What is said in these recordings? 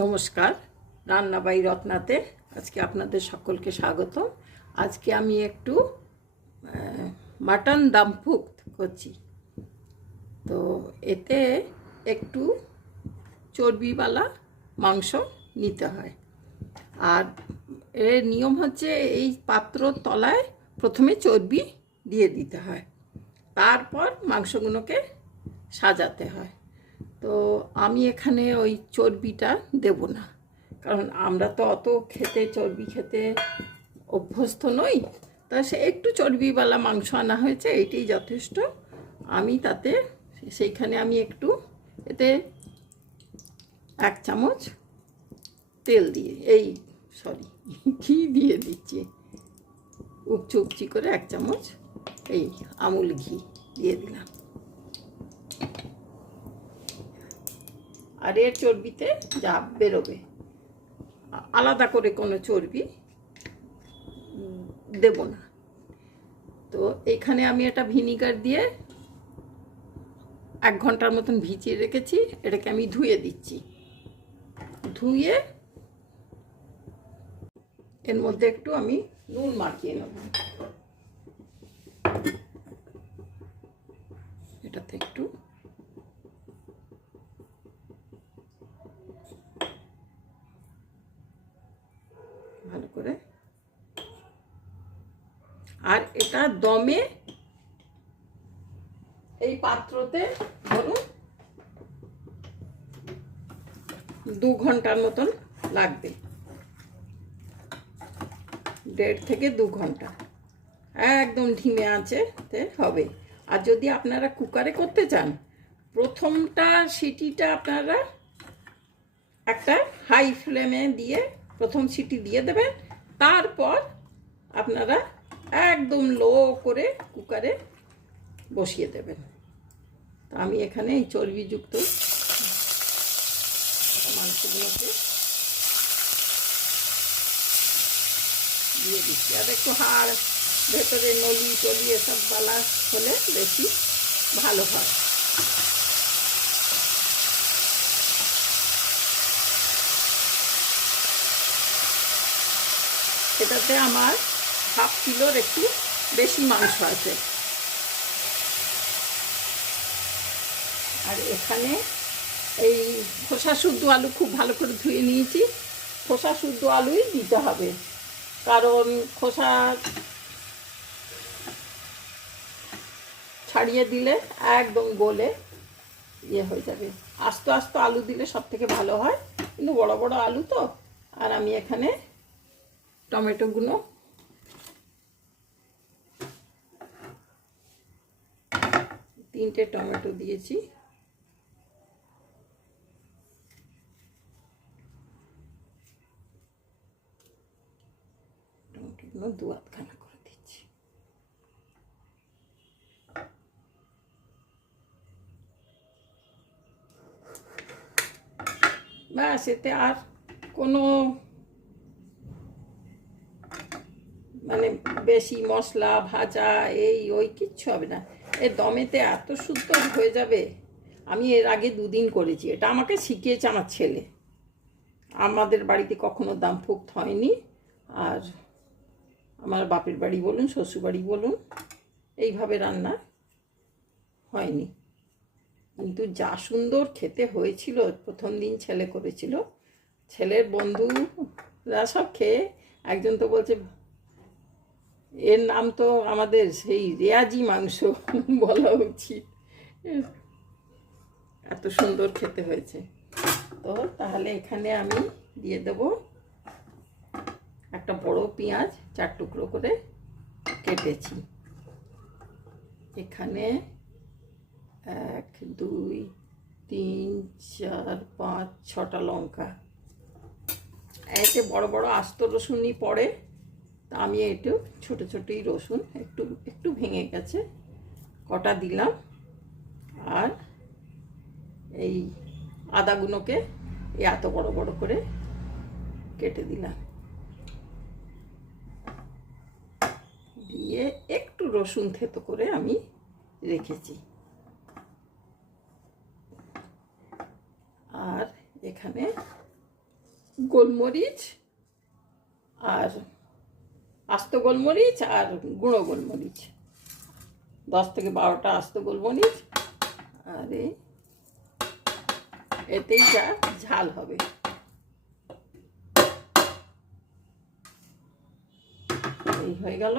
নমস্কার, রান্না বাই রত্নাতে আজকে আপনাদের সকলকে স্বাগত। আজকে আমি একটু মাটন দামফুক করছি। তো এতে একটু চর্বিওয়ালা মাংস নিতে হয়। আর এর নিয়ম হচ্ছে এই পাত্রর তলায় প্রথমে চর্বি দিয়ে দিতে হয়, তারপর মাংসগুলোকে সাজাতে হয়। তো আমি এখানে ওই চর্বিটা দেব না, কারণ আমরা তো অত চর্বি খেতে অভ্যস্ত নই। তা সে একটু চর্বিওয়ালা মাংস আনা হয়েছে, এইটাই যথেষ্ট। আমি তাতে সেইখানে আমি একটু এতে 1 চামচ তেল দিয়ে ঘি দিয়ে দিচ্ছি। উপচি উপচি করে 1 চামচ এই আমুল ঘি দিয়ে দিলাম। আর এর চর্বিতে যা বেরোবে, আলাদা করে কোনো চর্বি দেব না। তো এখানে আমি এটা ভিনিগার দিয়ে 1 ঘন্টার মতন ভিজিয়ে রেখেছি। এটাকে আমি ধুয়ে দিচ্ছি। ধুয়ে এর মধ্যে একটু আমি নুন মাখিয়ে নেব। এটাতে একটু ভালো করে, আর এটা দমে এই পাত্রতে ধরুন 2 ঘন্টার মতন লাগবে, 1.5 থেকে 2 ঘন্টা একদম ধিমে আঁচেতে হবে। আর যদি আপনারা কুকারে করতে চান, প্রথমটা সিটিটা আপনারা একটা হাই ফ্লেমে দিয়ে প্রথম সিটি দিয়ে দেবেন, তারপর আপনারা একদম লো করে কুকারে বসিয়ে দেবেন। তো আমি এখানে এই চর্বিযুক্ত মাংসগুলোকে দিয়ে দিচ্ছি। আর একটু হাড়, ভেতরে নলি টলি এসব বালা হলে বেশি ভালো হয়। এটাতে আমার 1/2 কিলোর একটু বেশি মাংস আছে। আর এখানে এই খোসা শুদ্ধ আলু খুব ভালো করে ধুয়ে নিয়েছি। খোসা শুদ্ধ আলুই দিতে হবে, কারণ খোসা ছাড়িয়ে দিলে একদম গলে হয়ে যাবে। আস্তে আস্তে আলু দিলে সব থেকে ভালো হয়, কিন্তু বড় বড় আলু তো। আর আমি এখানে টমেটোগুলো তিনটে টমেটো দিয়েছি। টমেটোগুলো 2 আধখানা করে দিচ্ছি। ব্যাস, এতে আর কোনো মানে বেশি মশলা ভাজা এই ওই কিচ্ছু হবে না। এর দমেতে এত শুদ্ধ হয়ে যাবে। আমি এর আগে 2 দিন করেছি। এটা আমাকে শিখিয়েছে আমার ছেলে। আমাদের বাড়িতে কখনো দামফুক হয়নি। আর আমার বাপের বাড়ি বলুন, শ্বশুর বাড়ি বলুন, এইভাবে রান্না হয়নি। কিন্তু যা সুন্দর খেতে হয়েছিল। প্রথম দিন ছেলে করেছিল, ছেলের বন্ধুরা সব খেয়ে একজন তো বলছে এর নাম তো আমাদের সেই রেয়াজি মাংস বলা উচিত, এত সুন্দর খেতে হয়েছে। তো তাহলে এখানে আমি দিয়ে দেব একটা বড় পেঁয়াজ 4 টুকরো করে কেটেছি। এখানে 1 2 3 4 5 6টা লঙ্কা। এতে বড় বড় আস্ত রসুনই পড়ে, তা আমি একটু ছোট ছোটই রসুন একটু একটু ভেঙে গেছে কটা দিলাম। আর এই আদাগুলোকে এত বড় বড় করে কেটে দিলাম। দিয়ে একটু রসুন থেতো করে আমি রেখেছি। আর এখানে গোলমরিচ আর আস্ত গোলমরিচ আর গুঁড়ো গোলমরিচ, 10 থেকে 12টা আস্ত গোলমরিচ, আর এতেই যা ঝাল হবে। এই হয়ে গেল।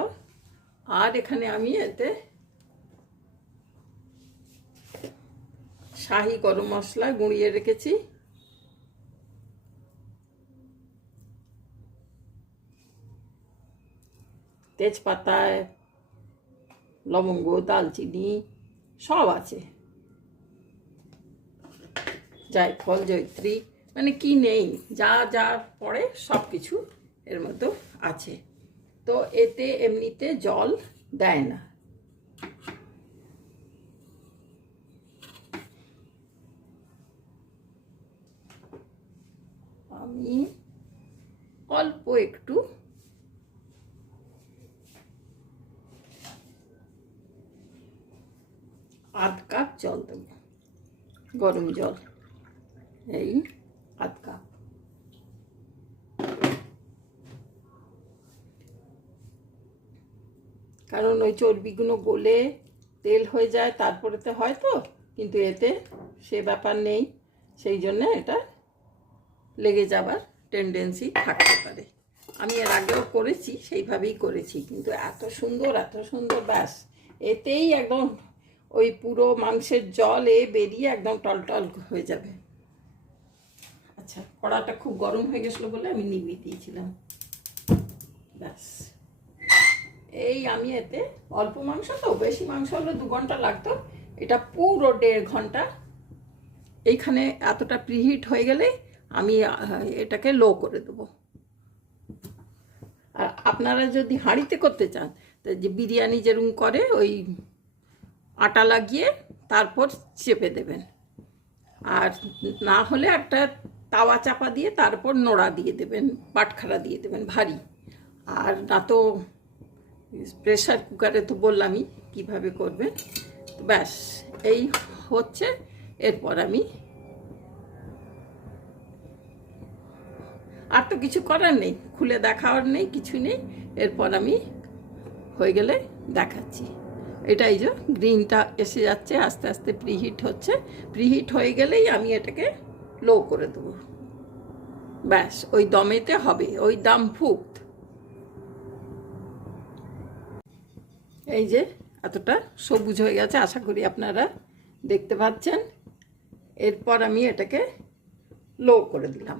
আর এখানে আমি এতে শাহি গরম মশলা গুঁড়িয়ে রেখেছি, তেজপাতা, লবঙ্গ, দালচিনি সব আছে, জায়ফল, জয়িত্রী, মানে কি নেই, যা যা পড়ে সব কিছু এর মধ্যে আছে। তো এতে এমনিতে জল দেয় না। আমি অল্প একটু আধ কাপ জল দেব, গরম জল, এই আধ কাপ। কারণ ওই চর্বিগুলো গলে তেল হয়ে যায় তারপরেতে হয় তো, কিন্তু এতে সে ব্যাপার নেই, সেই জন্য এটা লেগে যাবার টেন্ডেন্সি থাকতে পারে। আমি এর আগেও করেছি, সেইভাবেই করেছি, কিন্তু এত সুন্দর, ব্যাস এতেই একদম ওই পুরো মাংসের জল বেরিয়ে একদম টলটল হয়ে যাবে। আচ্ছা, কড়াটা খুব গরম হয়ে গেছিলো বলে আমি নিভিয়ে দিয়েছিলাম। ব্যাস এই আমি এতে অল্প মাংস, তো বেশি মাংস হলে 2 ঘন্টা লাগতো, এটা পুরো 1.5 ঘন্টা। এইখানে এতটা প্রিহিট হয়ে গেলে আমি এটাকে লো করে দেবো। আর আপনারা যদি হাঁড়িতে করতে চান, তো যে বিরিয়ানি যেরকম করে ওই আটা লাগিয়ে তারপর চেপে দেবেন, আর না হলে একটা তাওয়া চাপা দিয়ে তারপর নোড়া দিয়ে দেবেন, বাটখারা দিয়ে দেবেন ভারী। আর না তো প্রেসার কুকারে তো বললামই কিভাবে করবেন। ব্যাস এই হচ্ছে। এরপর আমি আর তো কিছু করার নেই, খুলে দেখাবার নেই, কিছু নেই। এরপর আমি হয়ে গেলে দেখাচ্ছি। এটাই যে গ্রিনটা এসে যাচ্ছে, আস্তে আস্তে প্রিহিট হচ্ছে। প্রিহিট হয়ে গেলেই আমি এটাকে লো করে দেবো। ব্যাস ওই দমেতে হবে, ওই দাম ফুক। এই যে এতটা সবুজ হয়ে গেছে, আশা করি আপনারা দেখতে পাচ্ছেন। এরপর আমি এটাকে লো করে দিলাম,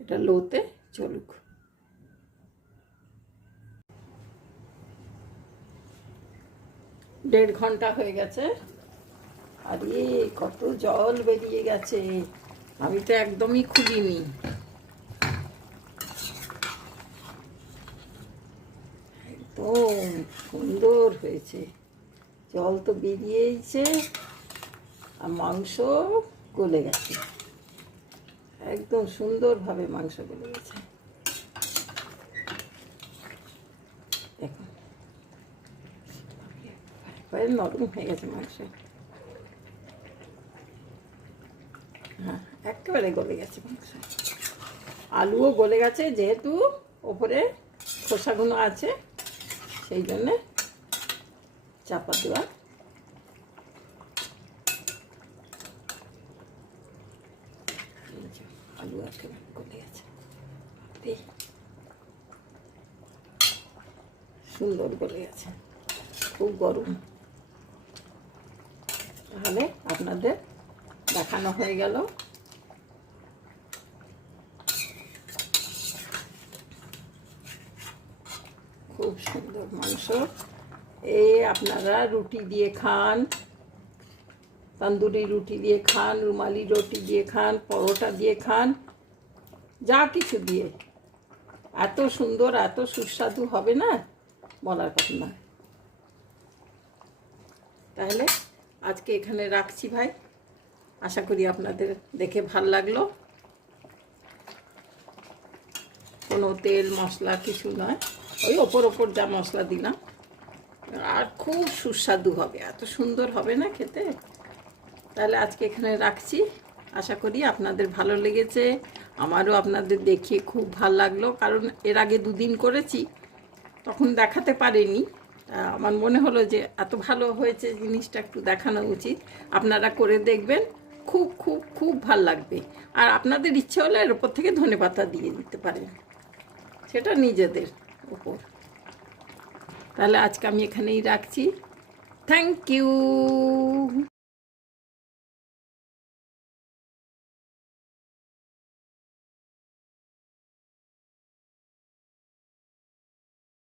এটা লোতে চলুক। দেড় ঘন্টা হয়ে গেছে, আর কত জল বেরিয়ে গেছে, আমি তো একদমই খুলিনি। একদম সুন্দর হয়েছে, জল তো বেরিয়েছে, আর মাংস গলে গেছে, একদম সুন্দরভাবে মাংস গলে গেছে। দেখুন একবারে নরম হয়ে গেছে মাংস, হ্যাঁ একেবারে গলে গেছে মাংস। আলুও গলে গেছে, যেহেতু ওপরে খোসাগুলো আছে সেই জন্যে চাপা দেওয়া। আলু একেবারে গলে গেছে, সুন্দর গলে গেছে, খুব গরম। তাহলে আপনাদের দেখানো হয়ে গেল। খুব সুন্দর মাংস। আপনারা রুটি দিয়ে খান, তন্দুরি রুটি দিয়ে খান, রুমালি রুটি দিয়ে খান, পরোটা দিয়ে খান, যা কিছু দিয়ে এত সুন্দর, এত সুস্বাদু হবে না, বলার কথা না। তাহলে আজকে এখানে রাখছি ভাই, আশা করি আপনাদের দেখে ভাল লাগলো। কোনো তেল মশলা কিছু নয়, ওই ওপর যা মশলা দিলাম, আর খুব সুস্বাদু হবে, এত সুন্দর হবে না খেতে। তাহলে আজকে এখানে রাখছি, আশা করি আপনাদের ভালো লেগেছে। আমারও আপনাদের দেখিয়ে খুব ভাল লাগলো, কারণ এর আগে দুদিন করেছি, তখন দেখাতে পারিনি। আমার মনে হলো যে এত ভালো হয়েছে, জিনিসটা একটু দেখানো উচিত। আপনারা করে দেখবেন, খুব খুব খুব ভাল লাগবে। আর আপনাদের ইচ্ছে হলে এর উপর থেকে ধনেপাতা দিয়ে দিতে পারেন, সেটা নিজেদের উপর। তাহলে আজকে আমি এখানেই রাখছি। Thank you.